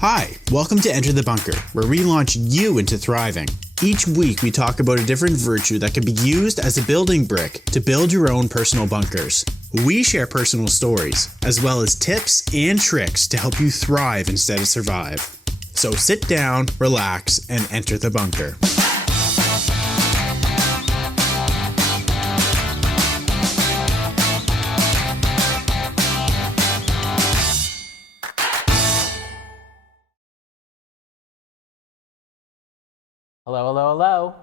Hi, welcome to Enter the Bunker, where we launch you into thriving. Each week we talk about a different virtue that can be used as a building brick to build your own personal bunkers. We share personal stories, as well as tips and tricks to help you thrive instead of survive. So sit down, relax, and enter the bunker. Hello, hello, hello.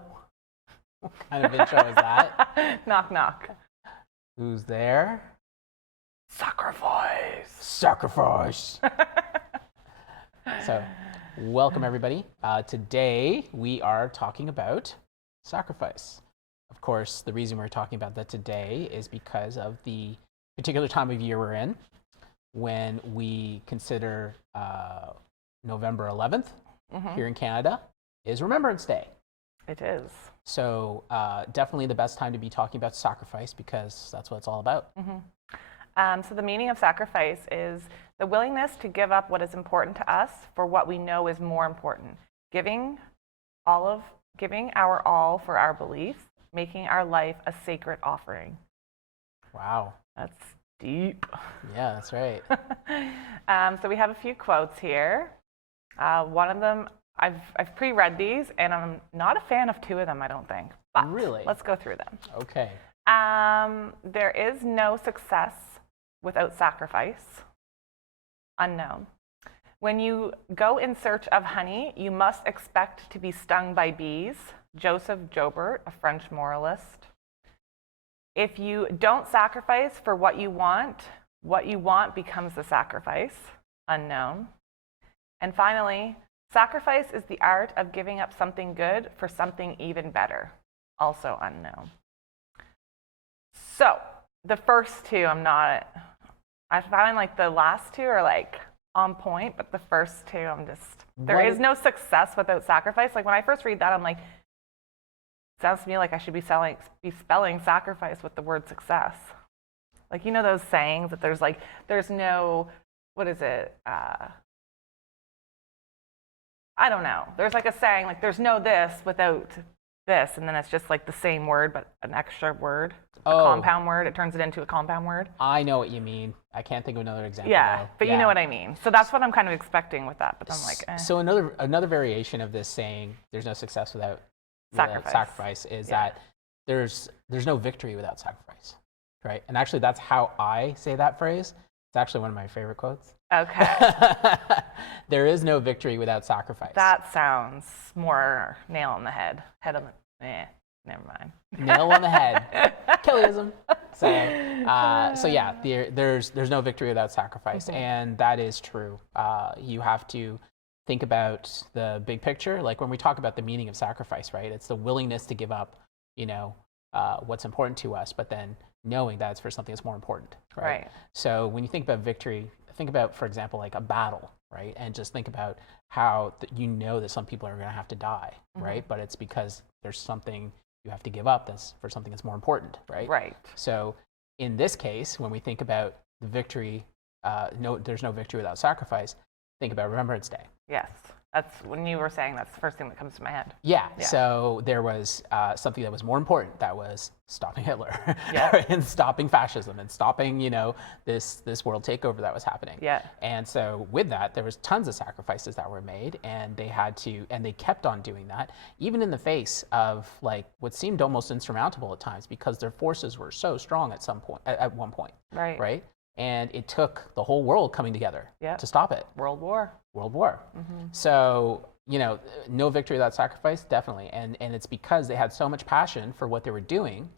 What kind of intro is that? Knock, knock. Who's there? Sacrifice. Sacrifice. So, welcome everybody. Today we are talking about sacrifice. Of course, the reason we're talking about that today is because of the particular time of year we're in, when we consider November 11th here in Canada is Remembrance Day. It is. So definitely the best time to be talking about sacrifice, because that's what it's all about. So the meaning of sacrifice is the willingness to give up what is important to us for what we know is more important. Giving our all for our beliefs, making our life a sacred offering. Wow. That's deep. Yeah, that's right. So we have a few quotes here. One of them, I've pre-read these, and I'm not a fan of two of them, I don't think. But Really? let's go through them. Okay. There is no success without sacrifice. Unknown. When you go in search of honey, you must expect to be stung by bees. Joseph Joubert, a French moralist. If you don't sacrifice for what you want becomes the sacrifice. Unknown. And finally, sacrifice is the art of giving up something good for something even better. Also unknown. So, the first two I find like the last two are like on point, but the first two there is no success without sacrifice. Like when I first read that, I'm like, sounds to me like I should be spelling sacrifice with the word success. Like, you know those sayings that there's no, what is it? I don't know. There's like a saying, like there's no this without this, and then it's just like the same word, but an extra word, a compound word. It turns it into a compound word. I know what you mean. I can't think of another example. Yeah, but you know what I mean. So that's what I'm kind of expecting with that, but I'm like, eh. So another variation of this saying, there's no success without sacrifice is that there's no victory without sacrifice, right? And actually, that's how I say that phrase. It's actually one of my favorite quotes. Okay. There is no victory without sacrifice. That sounds more nail on the head. Never mind. Nail on the head. Kellyism. So yeah, there's no victory without sacrifice, and that is true. You have to think about the big picture. Like when we talk about the meaning of sacrifice, right? It's the willingness to give up, what's important to us, but then knowing that it's for something that's more important, right? So when you think about victory, think about, for example, like a battle, right? And just think about how that some people are going to have to die, right? But it's because there's something you have to give up that's for something that's more important, right? Right. So in this case, when we think about the victory, there's no victory without sacrifice, think about Remembrance Day. Yes. That's when you were saying that's the first thing that comes to my head. Yeah. So there was something that was more important. That was stopping Hitler, and stopping fascism, and stopping this world takeover that was happening. Yeah. And so with that, there was tons of sacrifices that were made, and they kept on doing that, even in the face of like what seemed almost insurmountable at times, because their forces were so strong at one point. Right. Right. And it took the whole world coming together to stop it. World War. So, no victory without sacrifice, definitely. And it's because they had so much passion for what they were doing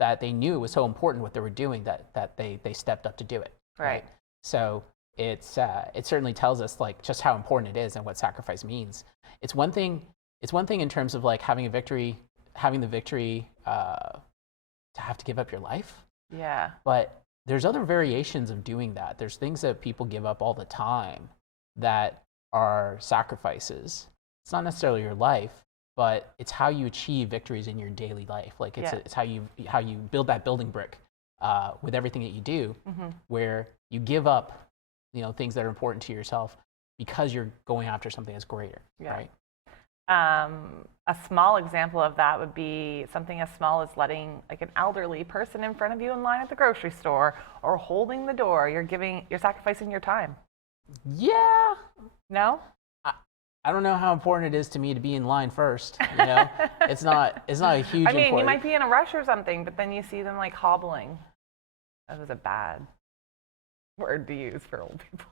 that they knew it was so important what they were doing that they stepped up to do it. Right. So it certainly tells us like just how important it is and what sacrifice means. It's one thing in terms of like having the victory to have to give up your life. Yeah. But there's other variations of doing that. There's things that people give up all the time that are sacrifices. It's not necessarily your life, but it's how you achieve victories in your daily life. Like it's how you build that building brick with everything that you do, where you give up, things that are important to yourself because you're going after something that's greater, right? A small example of that would be something as small as letting like an elderly person in front of you in line at the grocery store or holding the door. You're sacrificing your time. Yeah. No? I don't know how important it is to me to be in line first. You know, it's not a huge. I mean, important. you might be in a rush or something, but then you see them like hobbling. That was a bad word to use for old people.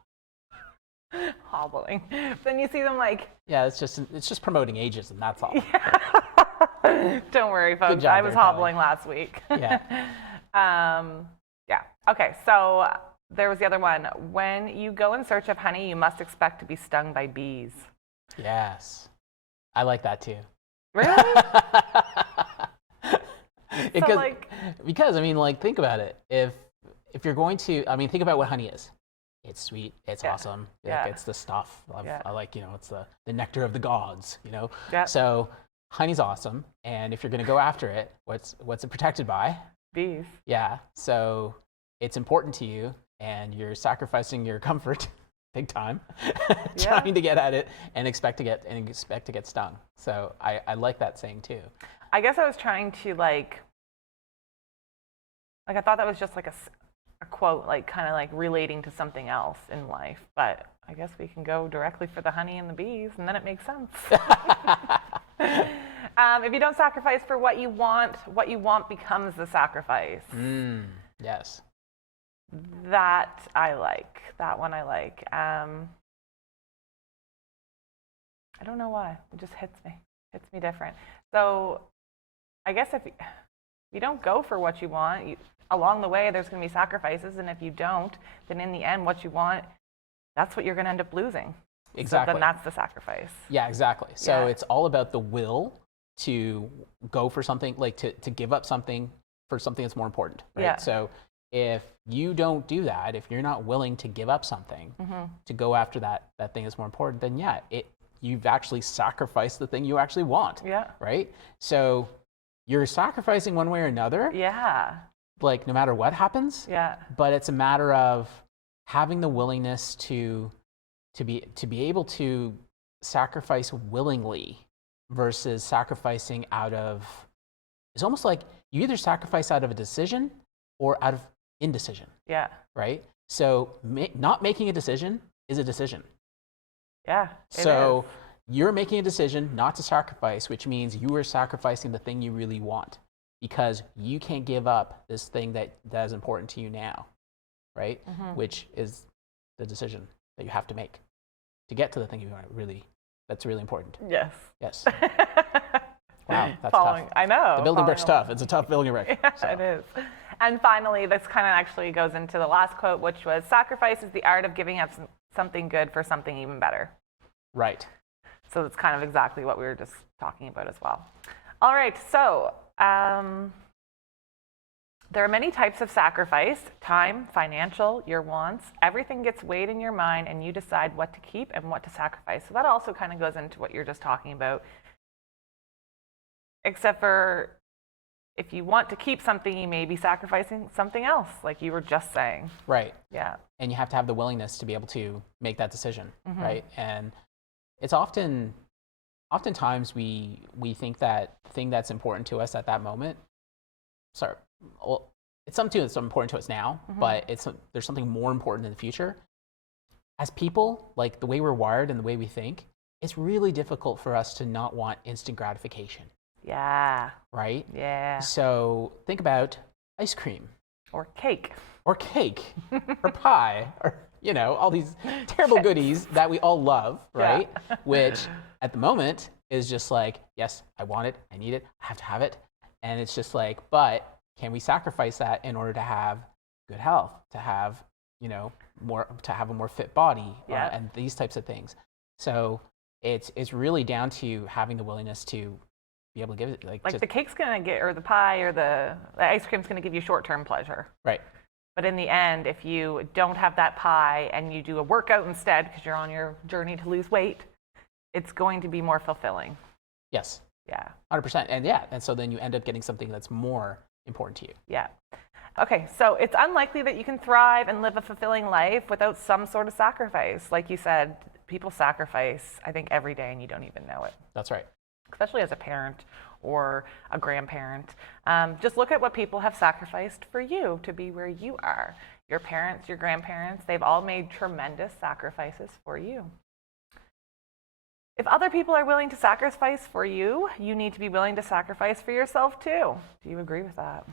Hobbling. Then you see them like. Yeah, it's just promoting ageism. That's all. Yeah. Don't worry, folks. Good job I was there, hobbling last week. Yeah. Yeah. Okay. So there was the other one. When you go in search of honey, you must expect to be stung by bees. Yes, I like that too. Really? Because I mean, like, think about it. If you're going to, I mean, think about what honey is. It's sweet. It's awesome. Yeah. Like, it's the stuff. I like, it's the nectar of the gods. Yeah. So honey's awesome, and if you're going to go after it, what's it protected by? Bees. Yeah. So it's important to you, and you're sacrificing your comfort. Big time, trying to get at it and expect to get stung. So I like that saying too. I guess I was trying to like I thought that was just like a quote, like kind of like relating to something else in life. But I guess we can go directly for the honey and the bees, and then it makes sense. If you don't sacrifice for what you want becomes the sacrifice. Yes. That I like. That one I like. I don't know why. It just hits me different. So I guess if you don't go for what you want, along the way there's going to be sacrifices, and if you don't, then in the end what you want, that's what you're going to end up losing. Exactly. So then that's the sacrifice. Yeah, exactly. So it's all about the will to go for something, like to give up something for something that's more important, right? Yeah. So if you don't do that, if you're not willing to give up something to go after that thing that's more important, then you've actually sacrificed the thing you actually want. Yeah. Right? So you're sacrificing one way or another. Yeah. Like no matter what happens. Yeah. But it's a matter of having the willingness to be able to sacrifice willingly versus sacrificing out of. It's almost like you either sacrifice out of a decision or out of indecision. Yeah. Right? So not making a decision is a decision. Yeah. So you're making a decision not to sacrifice, which means you are sacrificing the thing you really want because you can't give up this thing that is important to you now, right? Which is the decision that you have to make to get to the thing you want that's really important. Yes. Yes. Wow, that's tough. I know. The building brick's tough. It's a tough building brick. Yeah, so. It is. And finally, this kind of actually goes into the last quote, which was, sacrifice is the art of giving up something good for something even better. Right. So that's kind of exactly what we were just talking about as well. All right, so there are many types of sacrifice: time, financial, your wants. Everything gets weighed in your mind, and you decide what to keep and what to sacrifice. So that also kind of goes into what you're just talking about. Except for if you want to keep something, you may be sacrificing something else, like you were just saying. Right. Yeah. And you have to have the willingness to be able to make that decision, right? And it's oftentimes we think that the thing that's important to us at that moment, it's something that's important to us now, but there's something more important in the future. As people, like the way we're wired and the way we think, it's really difficult for us to not want instant gratification. Yeah. Right? Yeah. So think about ice cream. Or cake. Or pie, or, all these terrible goodies that we all love, right? Yeah. Which at the moment is just like, yes, I want it, I need it, I have to have it. And it's just like, but can we sacrifice that in order to have good health, to have, to have a more fit body, and these types of things. So it's really down to having the willingness to be able to give it like the cake's gonna get, or the pie, or the ice cream's gonna give you short-term pleasure. Right. But in the end, if you don't have that pie and you do a workout instead because you're on your journey to lose weight, it's going to be more fulfilling. Yes. Yeah. 100%. And and so then you end up getting something that's more important to you. Yeah. Okay, so it's unlikely that you can thrive and live a fulfilling life without some sort of sacrifice. Like you said, people sacrifice, I think, every day and you don't even know it. That's right. Especially as a parent or a grandparent. Just look at what people have sacrificed for you to be where you are. Your parents, your grandparents, they've all made tremendous sacrifices for you. If other people are willing to sacrifice for you, you need to be willing to sacrifice for yourself too. Do you agree with that?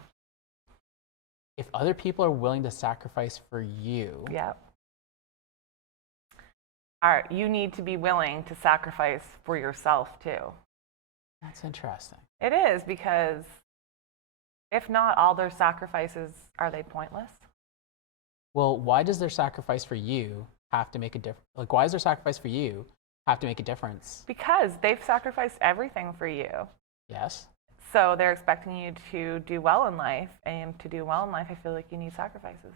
If other people are willing to sacrifice for you. Yeah. You need to be willing to sacrifice for yourself too. That's interesting. It is, because if not, all their sacrifices, are they pointless? Well, why does their sacrifice for you have to make a difference? Like, why does their sacrifice for you have to make a difference? Because they've sacrificed everything for you. Yes. So they're expecting you to do well in life, and to do well in life, I feel like you need sacrifices.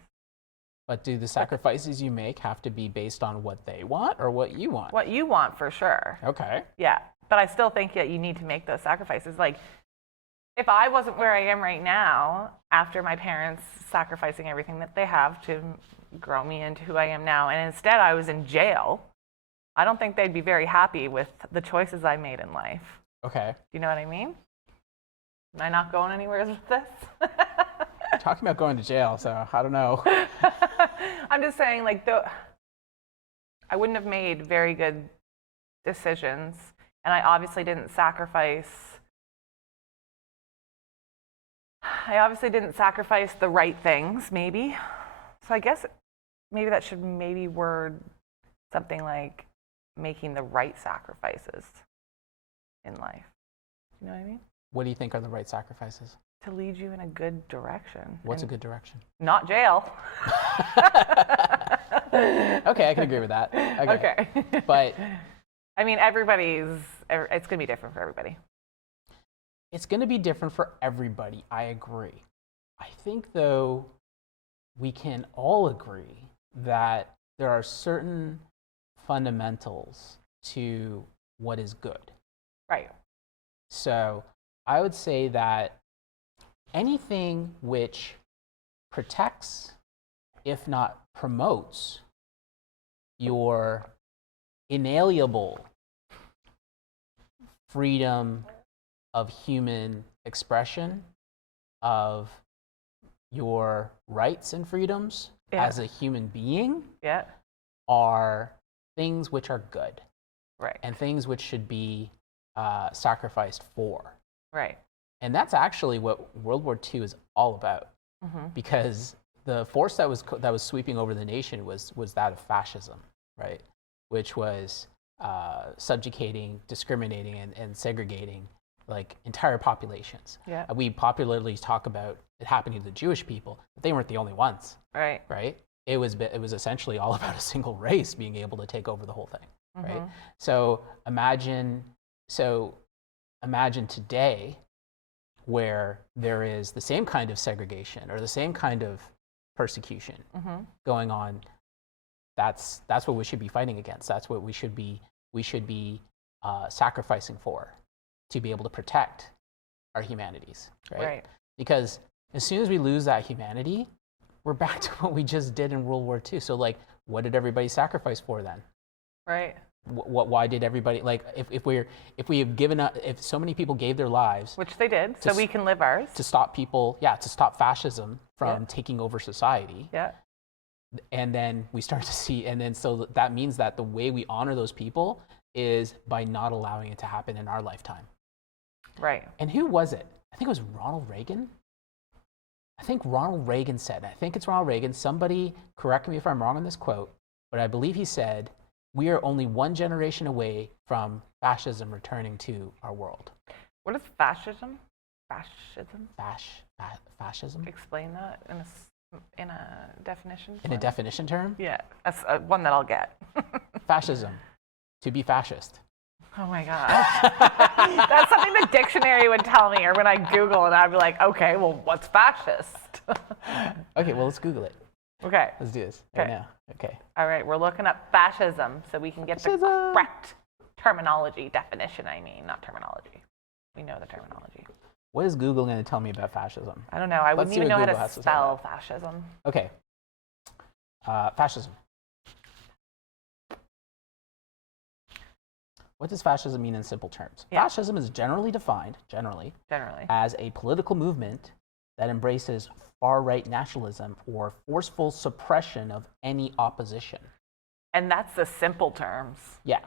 But do the sacrifices you make have to be based on what they want or what you want? What you want, for sure. Okay. Yeah, but I still think that you need to make those sacrifices. Like, if I wasn't where I am right now, after my parents sacrificing everything that they have to grow me into who I am now, and instead I was in jail, I don't think they'd be very happy with the choices I made in life. Okay. Do you know what I mean? Am I not going anywhere with this? Talking about going to jail, so I don't know. I'm just saying, like, I wouldn't have made very good decisions, and I obviously didn't sacrifice. I obviously didn't sacrifice the right things, maybe. So I guess maybe that should maybe word something like making the right sacrifices in life. You know what I mean? What do you think are the right sacrifices? To lead you in a good direction. What's a good direction? Not jail. Okay, I can agree with that. Okay. But I mean, it's going to be different for everybody. it's going to be different for everybody. I agree. I think, though, we can all agree that there are certain fundamentals to what is good. Right. So I would say that anything which protects, if not promotes, your inalienable freedom of human expression, of your rights and freedoms as a human being, are things which are good. Right. And things which should be sacrificed for. Right. And that's actually what World War II is all about, because the force that was sweeping over the nation was that of fascism, right? Which was subjugating, discriminating, and segregating like entire populations. Yeah. We popularly talk about it happening to the Jewish people, but they weren't the only ones. Right. Right. It was essentially all about a single race being able to take over the whole thing. Right. So imagine today, where there is the same kind of segregation or the same kind of persecution going on. That's what we should be fighting against. That's what we should be sacrificing for, to be able to protect our humanities, right? Because as soon as we lose that humanity, we're back to what we just did in World War II. So, like, what did everybody sacrifice for then? Right. Why did everybody, like, if we have given up, if so many people gave their lives, which they did, so we can live ours, to stop people, to stop fascism from taking over society. Yeah. And then we start to see, and then so that means that the way we honor those people is by not allowing it to happen in our lifetime. Right. And who was it? I think it was Ronald Reagan. I think Ronald Reagan said, somebody correct me if I'm wrong on this quote, but I believe he said, "We are only one generation away from fascism returning to our world." What is fascism? Fascism? Fascism? Explain that in a definition. In a definition term? Yeah, that's one that I'll get. Fascism. To be fascist. Oh my gosh. That's something the dictionary would tell me, or when I Google and I'd be like, okay, well, what's fascist? Okay, well, let's Google it. Okay. Let's do this right now. Okay. All right, we're looking up fascism so we can get the correct terminology, definition, not terminology. We know the terminology. What is Google going to tell me about fascism? I don't know. I Let's wouldn't see even what know Google how has to to say about spell fascism. Okay. Fascism. What does fascism mean in simple terms? Yeah. Fascism is generally defined, as a political movement that embraces far-right nationalism or forceful suppression of any opposition. And that's the simple terms. Yeah.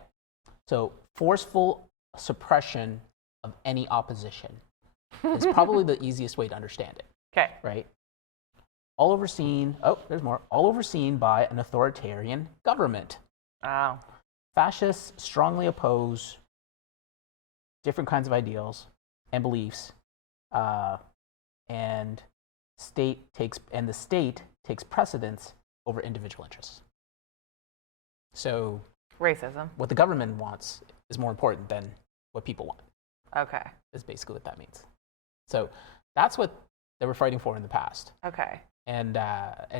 So forceful suppression of any opposition is probably the easiest way to understand it, Okay. right? All overseen by an authoritarian government. Oh. Fascists strongly oppose different kinds of ideals and beliefs, and the state takes precedence over individual interests. So Racism. what the government wants is more important than what people want. Okay. Is basically what that means. So that's what they were fighting for in the past. Okay. And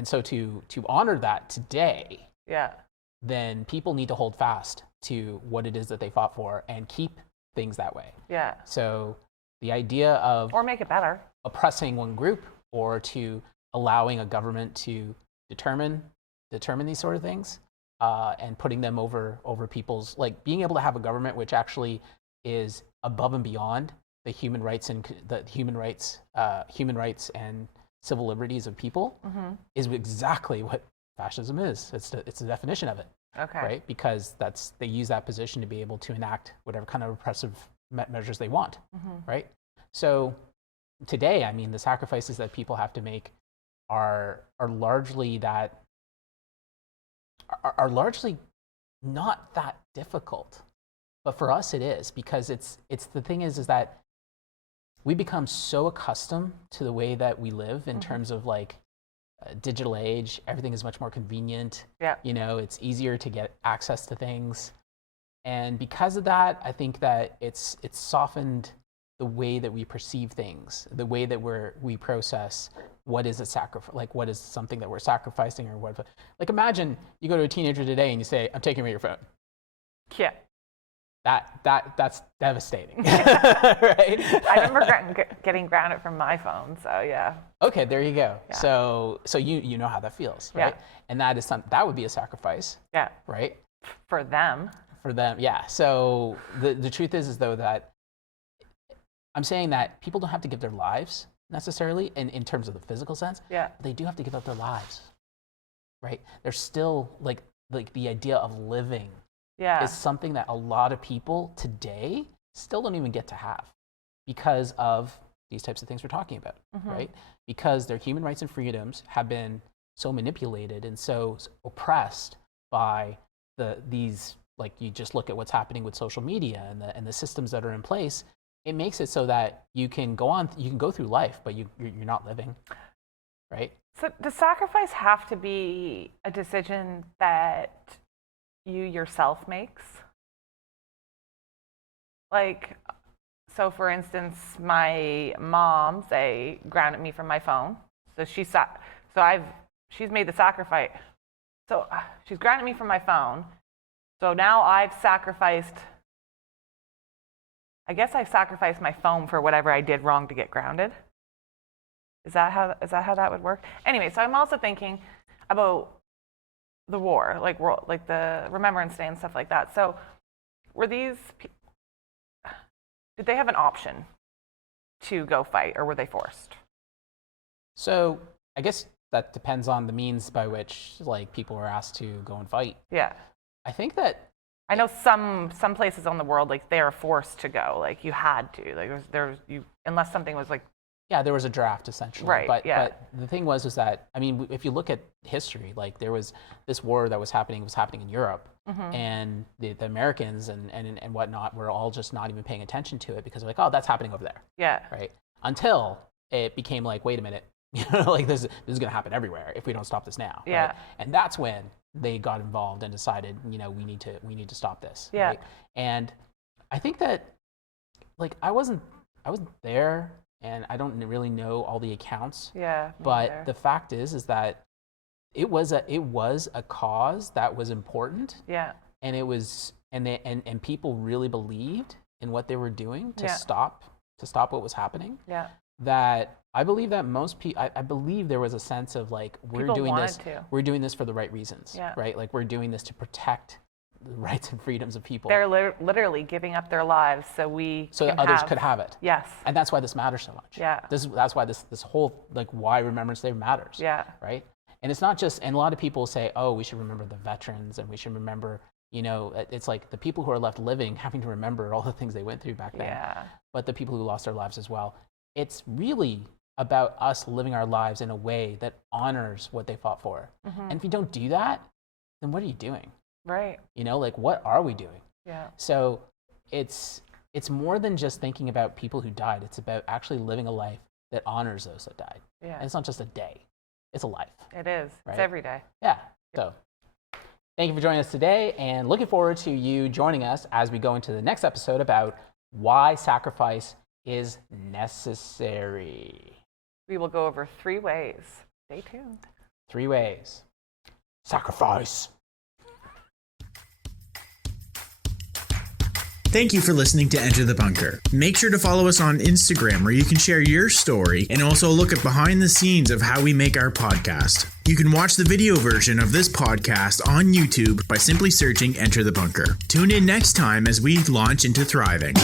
so to honor that today, Yeah. then people need to hold fast to what it is that they fought for and keep things that way. Yeah. So the idea of Or make it better. oppressing one group or to allowing a government to determine these sort of things and putting them over people's, like being able to have a government which actually is above and beyond the human rights and civil liberties of people is exactly what fascism is. It's the definition of it. Okay. Right? Because they use that position to be able to enact whatever kind of repressive measures they want. Right? So today, I mean, the sacrifices that people have to make are largely not that difficult. But for us, it is, because it's the thing is that we become so accustomed to the way that we live in terms of like digital age. Everything is much more convenient. Yeah. You know, it's easier to get access to things. And because of that, I think that it's softened the way that we perceive things, the way that we process what is a sacrifice, like what is something that we're sacrificing or what. Like imagine you go to a teenager today and you say, "I'm taking away your phone." Yeah. That's devastating, right? I remember getting grounded from my phone, so yeah. Okay, there you go. Yeah. So you know how that feels, right? Yeah. And that would be a sacrifice, Yeah. right? For them. For them, yeah. So the truth is though that I'm saying that people don't have to give their lives necessarily in terms of the physical sense. Yeah. But they do have to give up their lives, right? There's still like the idea of living. Yeah. Is something that a lot of people today still don't even get to have because of these types of things we're talking about, right? Because their human rights and freedoms have been so manipulated and so oppressed by these, like you just look at what's happening with social media and the systems that are in place. It makes it so that you can go through life, but you're not living, right? So does sacrifice have to be a decision that you yourself makes? Like, so for instance, my mom, say, grounded me from my phone. So she's made the sacrifice. So she's grounded me from my phone. So now I've sacrificed my phone for whatever I did wrong to get grounded. Is that how that would work? Anyway, so I'm also thinking about the war, like the Remembrance Day and stuff like that. So did they have an option to go fight, or were they forced? So I guess that depends on the means by which like people were asked to go and fight. Yeah. I think that I know some places in the world, like they are forced to go, like you had to, like unless something was like. Yeah, there was a draft essentially. Right. But the thing was that, I mean, if you look at history, like there was this war that was happening in Europe, and the Americans and whatnot were all just not even paying attention to it because they're like, oh, that's happening over there. Yeah. Right. Until it became like, wait a minute, like this is going to happen everywhere if we don't stop this now. Yeah. Right? And that's when they got involved and decided, we need to stop this. Yeah. Right? And I think that, like, I wasn't there. And I don't really know all the accounts. Yeah. But the fact is that it was a cause that was important. Yeah. And it was and people really believed in what they were doing to Yeah. stop to stop what was happening. Yeah. That I believe that most people, I believe there was a sense of like, we're doing this for the right reasons, right? Like we're doing this to protect the rights and freedoms of people. They're literally giving up their lives so that others could have it. Yes. And that's why this matters so much. Yeah. That's why this whole, like, why Remembrance Day matters. Yeah. Right? And it's not just, and a lot of people say, oh, we should remember the veterans and we should remember, you know, it's like the people who are left living having to remember all the things they went through back then. Yeah. But the people who lost their lives as well. It's really about us living our lives in a way that honors what they fought for. Mm-hmm. And if you don't do that, then what are you doing? Right. You know, like, what are we doing? Yeah. So it's more than just thinking about people who died. It's about actually living a life that honors those that died. Yeah. And it's not just a day. It's a life. It is. Right? It's every day. Yeah. So thank you for joining us today, and looking forward to you joining us as we go into the next episode about why sacrifice is necessary. We will go over 3 ways. Stay tuned. 3 ways. Sacrifice. Thank you for listening to Enter the Bunker. Make sure to follow us on Instagram where you can share your story and also look at behind the scenes of how we make our podcast. You can watch the video version of this podcast on YouTube by simply searching Enter the Bunker. Tune in next time as we launch into thriving.